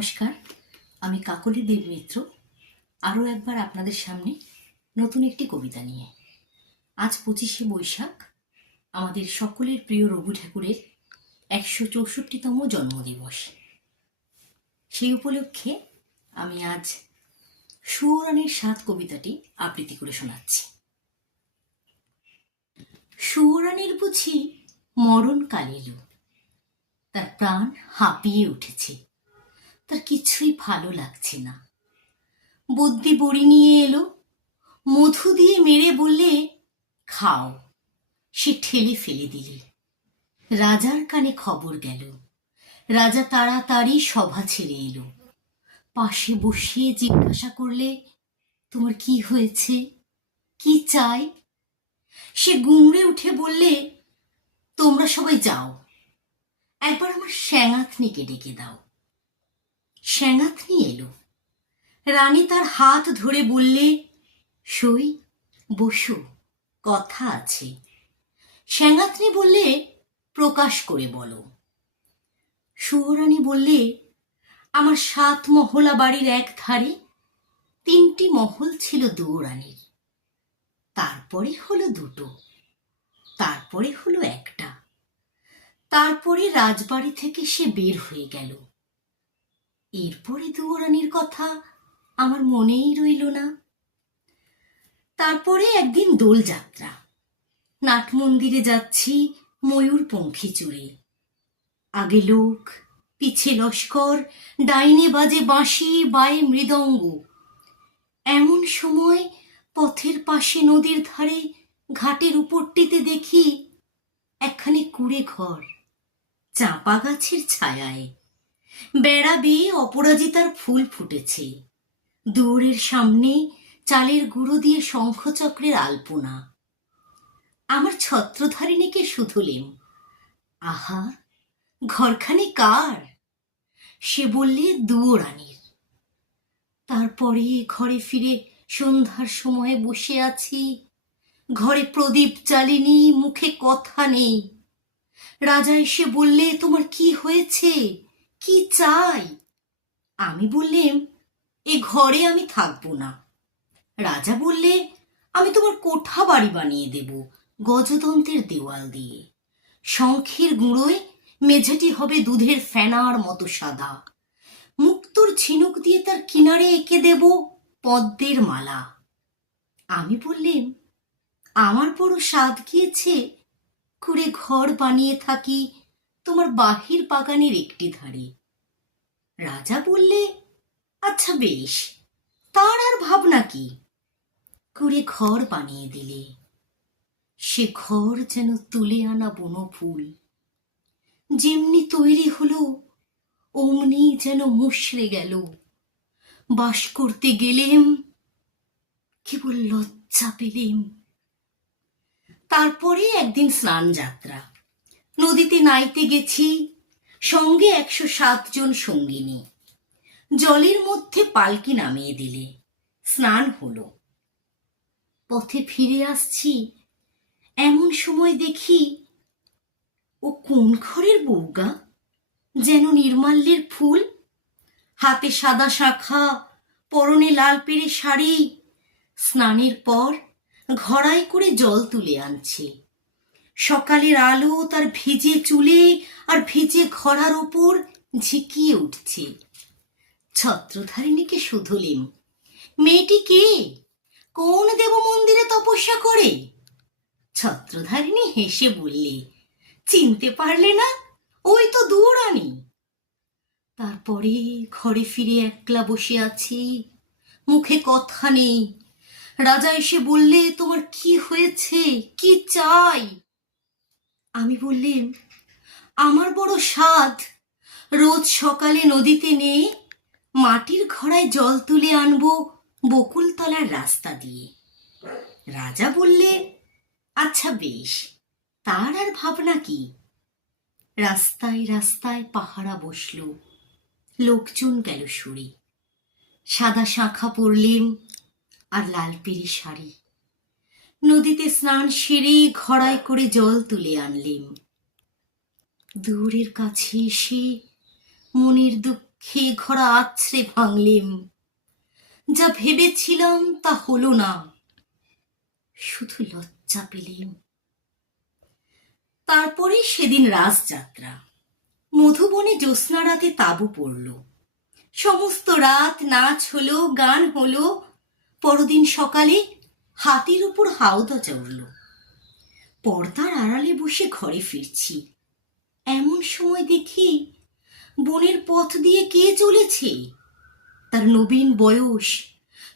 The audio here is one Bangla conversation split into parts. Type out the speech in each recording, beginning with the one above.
নমস্কার, আমি কাকলি দেব মিত্র। আরও একবার আপনাদের সামনে নতুন একটি কবিতা নিয়ে। আজ পঁচিশে বৈশাখ, আমাদের সকলের প্রিয় রঘু ঠাকুরের একশো চৌষট্টিতম জন্মদিবস। সেই উপলক্ষে আমি আজ সুরানের সাত কবিতাটি আবৃত্তি করে শোনাচ্ছি। সুরানের বুঝি মরণ কাল তার প্রাণ হাঁপিয়ে উঠেছে। তার কিছুই ভালো লাগছে না। বদ্যি বড়ি নিয়ে এলো, মধু দিয়ে মেরে বললে, খাও। সে ঠেলে ফেলে দিলে। রাজার কানে খবর গেল। রাজা তাড়াতাড়ি সভা ছেড়ে এলো। পাশে বসিয়ে জিজ্ঞাসা করলে, তোমার কি হয়েছে? কি চাই? সে গুমড়ে উঠে বললে, তোমরা সবাই যাও। একবার আমার শ্যাঙাথনিকে ডেকে দাও। শ্যাঙাথনি এলো। রানী তার হাত ধরে বললে, সই, বসো, কথা আছে। শ্যাঙাথনি বললে, প্রকাশ করে বলো। সুহরানী বললে, আমার সাত মহলা বাড়ির এক ধারে তিনটি মহল ছিল দুরানির। তারপরে হলো দুটো, তারপরে হলো একটা। তারপরে রাজবাড়ি থেকে সে বের হয়ে গেল। এরপরে দুয়োরানির কথা আমার মনেই রইল না। তারপরে একদিন দোলযাত্রা। নাট মন্দিরে যাচ্ছি ময়ূর পঙ্খী চড়ে। আগে লোক, পিছে লস্কর, ডাইনে বাজে বাঁশি, বায়ে মৃদঙ্গ। এমন সময় পথের পাশে নদীর ধারে ঘাটের উপরটিতে দেখি একখানি কুড়ে ঘর, চাঁপা গাছের ছায়ায়। বেড়া বেয়ে অপরাজিতার ফুল ফুটেছে। দৌড়ের সামনে চালের গুঁড়ো দিয়ে শঙ্খচক্রের আলপনা। আমার ছত্রধারিণীকে শুধুলেম আহা, ঘরখানি কার? সে বললে, দুয়োরানির। তারপরে ঘরে ফিরে সন্ধ্যার সময় বসে আছি। ঘরে প্রদীপ জ্বালিনি, মুখে কথা নেই। রাজা এসে বললে, তোমার কি হয়েছে? কি চাই? আমি বললেম, এ ঘরে আমি থাকব না। রাজা বললে, আমি তোমার কোঠা বাড়ি বানিয়ে দেব, গজতন্ত্রের দেওয়াল দিয়ে। শঙ্খের গুঁড়োয় মেঝেটি হবে দুধের ফেনার মতো সাদা। মুক্তোর ঝিনুক দিয়ে তার কিনারে এঁকে দেব পদ্মের মালা। আমি বললেম, আমার বড় স্বাদ গিয়েছে করে ঘর বানিয়ে থাকি তোমার বাহির বাগানের একটি ধারে। রাজা বললে আচ্ছা বেশ, তার আর ভাবনা কি? করে ঘর বানিয়ে দিলে। সে ঘর যেন তুলে আনা বনো ফুল যেমনি তৈরি হলো, অমনি যেন মুশড়ে গেল। বাস করতে গেলেম, কেবল লজ্জা পেলেম। তারপরে একদিন স্নান যাত্রা নদীতে নাইতে গেছি, সঙ্গে একশো সাত জন সঙ্গিনী। জলের মধ্যে পালকি নামিয়ে দিলে, স্নান হলো। পথে ফিরে আসছি, এমন সময় দেখি, ও কোন ঘরের বউগা? যেন নির্মাল্যের ফুল, হাতে সাদা শাখা, পরনে লাল পেরে শাড়ি, স্নানের পর ঘড়াই করে জল তুলে আনছে। সকালের আলো তার ভিজে চুলে আর ভিজে ঘড়ার ওপর ঝিকিয়ে উঠছে। ছত্রধারিণীকে শুধুলেম মেয়েটি কে? কোন দেব মন্দিরে তপস্যা করে? ছত্রধারিণী হেসে বললে, চিনতে পারলে না, ওই তো দূরানি। তারপরে ঘরে ফিরে একলা বসে আছি, মুখে কথা নেই। রাজা এসে বললে, তোমার কি হয়েছে? কি চাই? আমি বললেম আমার বড় স্বাদ। রোজ সকালে নদীতে নেই, মাটির ঘড়ায় জল তুলে আনব বকুলতলার রাস্তা দিয়ে। রাজা বললে আচ্ছা বেশ, তার আর ভাবনা কি? রাস্তায় রাস্তায় পাহারা বসল, লোকজন গেল সরে। সাদা শাঁখা পরলেম আর লাল পেরি শাড়ি। নদীতে স্নান সেরে ঘড়ায় করে জল তুলে আনলেম। দূরের কাছে এসে মনের দুঃখে ঘরা আছড়ে ভাঙলেম। যা ভেবেছিলাম তা হলো না, শুধু লজ্জা পেলেম। তারপরে সেদিন রাসযাত্রা মধুবনে জ্যোৎস্না রাতে তাঁবু পড়ল। সমস্ত রাত নাচ হলো, গান হলো। পরদিন সকালে হাতির উপর হাওদা চড়ল। পর্দার আড়ালে বসে ঘরে ফিরছি। এমন সময় দেখি বনের পথ দিয়ে কে চলেছে? তার নবীন বয়স,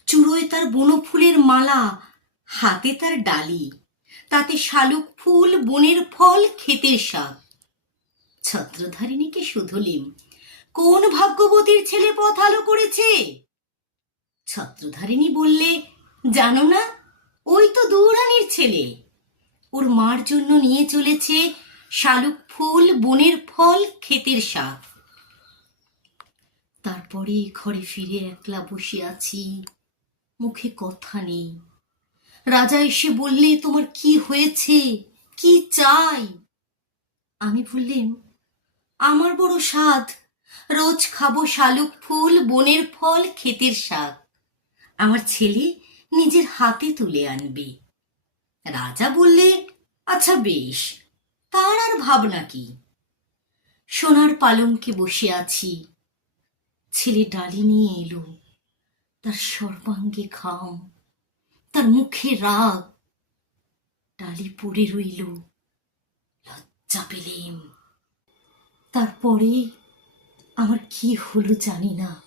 চূড়োয় তার বনফুলের মালা, হাতে তার ডালি, তাতে শালুক ফুল, বনের ফল, ক্ষেতের শাক। ছত্রধারিণীকে শুধলিম, কোন ভাগ্যবতীর ছেলে পথ আলো করেছে? ছত্রধারিণী বললে, জানো না ওই তো দৌড়ানির ছেলে। ওর মার জন্য নিয়ে চলেছে শালুক ফুল, বনের ফল, ক্ষেতের শাক। তারপরে ঘরে ফিরে একলা বসে আছি। মুখে কথা নেই। রাজা এসে বললে, তোমার কি হয়েছে? কি চাই? আমি বললেম, আমার বড় স্বাদ। রোজ খাব শালুক ফুল, বনের ফল, ক্ষেতের শাক। আমার ছেলে নিজের হাতে তুলে আনবে। রাজা বললে আচ্ছা বেশ, তার আর ভাবনা কি? সোনার পালঙ্কে বসে আছি। ছেলে ডালি নিয়ে এলো। তার সর্বাঙ্গে ঘাম, তার মুখে রাগ। ডালি পড়ে রইল। লজ্জা পেলেম। তারপরে আমার কি হলো জানি না।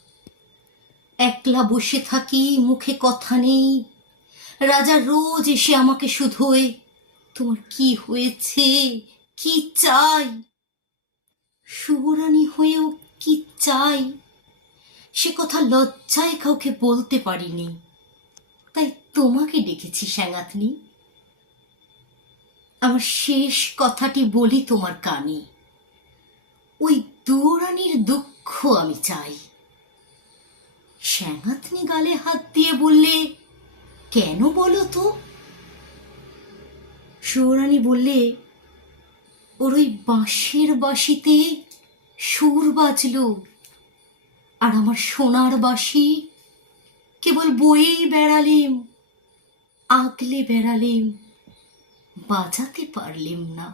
একলা বসে থাকি, মুখে কথা নেই। রাজা রোজ এসে আমাকে শুধোয় তোমার কি হয়েছে? কি চাই? শুভরানী হয়েও কি চাই? সে কথা লজ্জায় কাউকে বলতে পারিনি। তাই তোমাকে ডেকেছি স্যাঙাতনি আমার শেষ কথাটি বলি তোমার কানে। ওই দৌড়ানির দুঃখ আমি চাই। শ্যাঙাতনি গালে হাত দিয়ে বললে, কেন বলো তো? সুরানি বললে, ওর ওই বাঁশের বাঁশিতে সুর বাজলো, আর আমার সোনার বাঁশি কেবল বয়েই বেড়ালেম, আগলে বেড়ালেম, বাজাতে পারলেম না।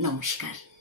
নমস্কার।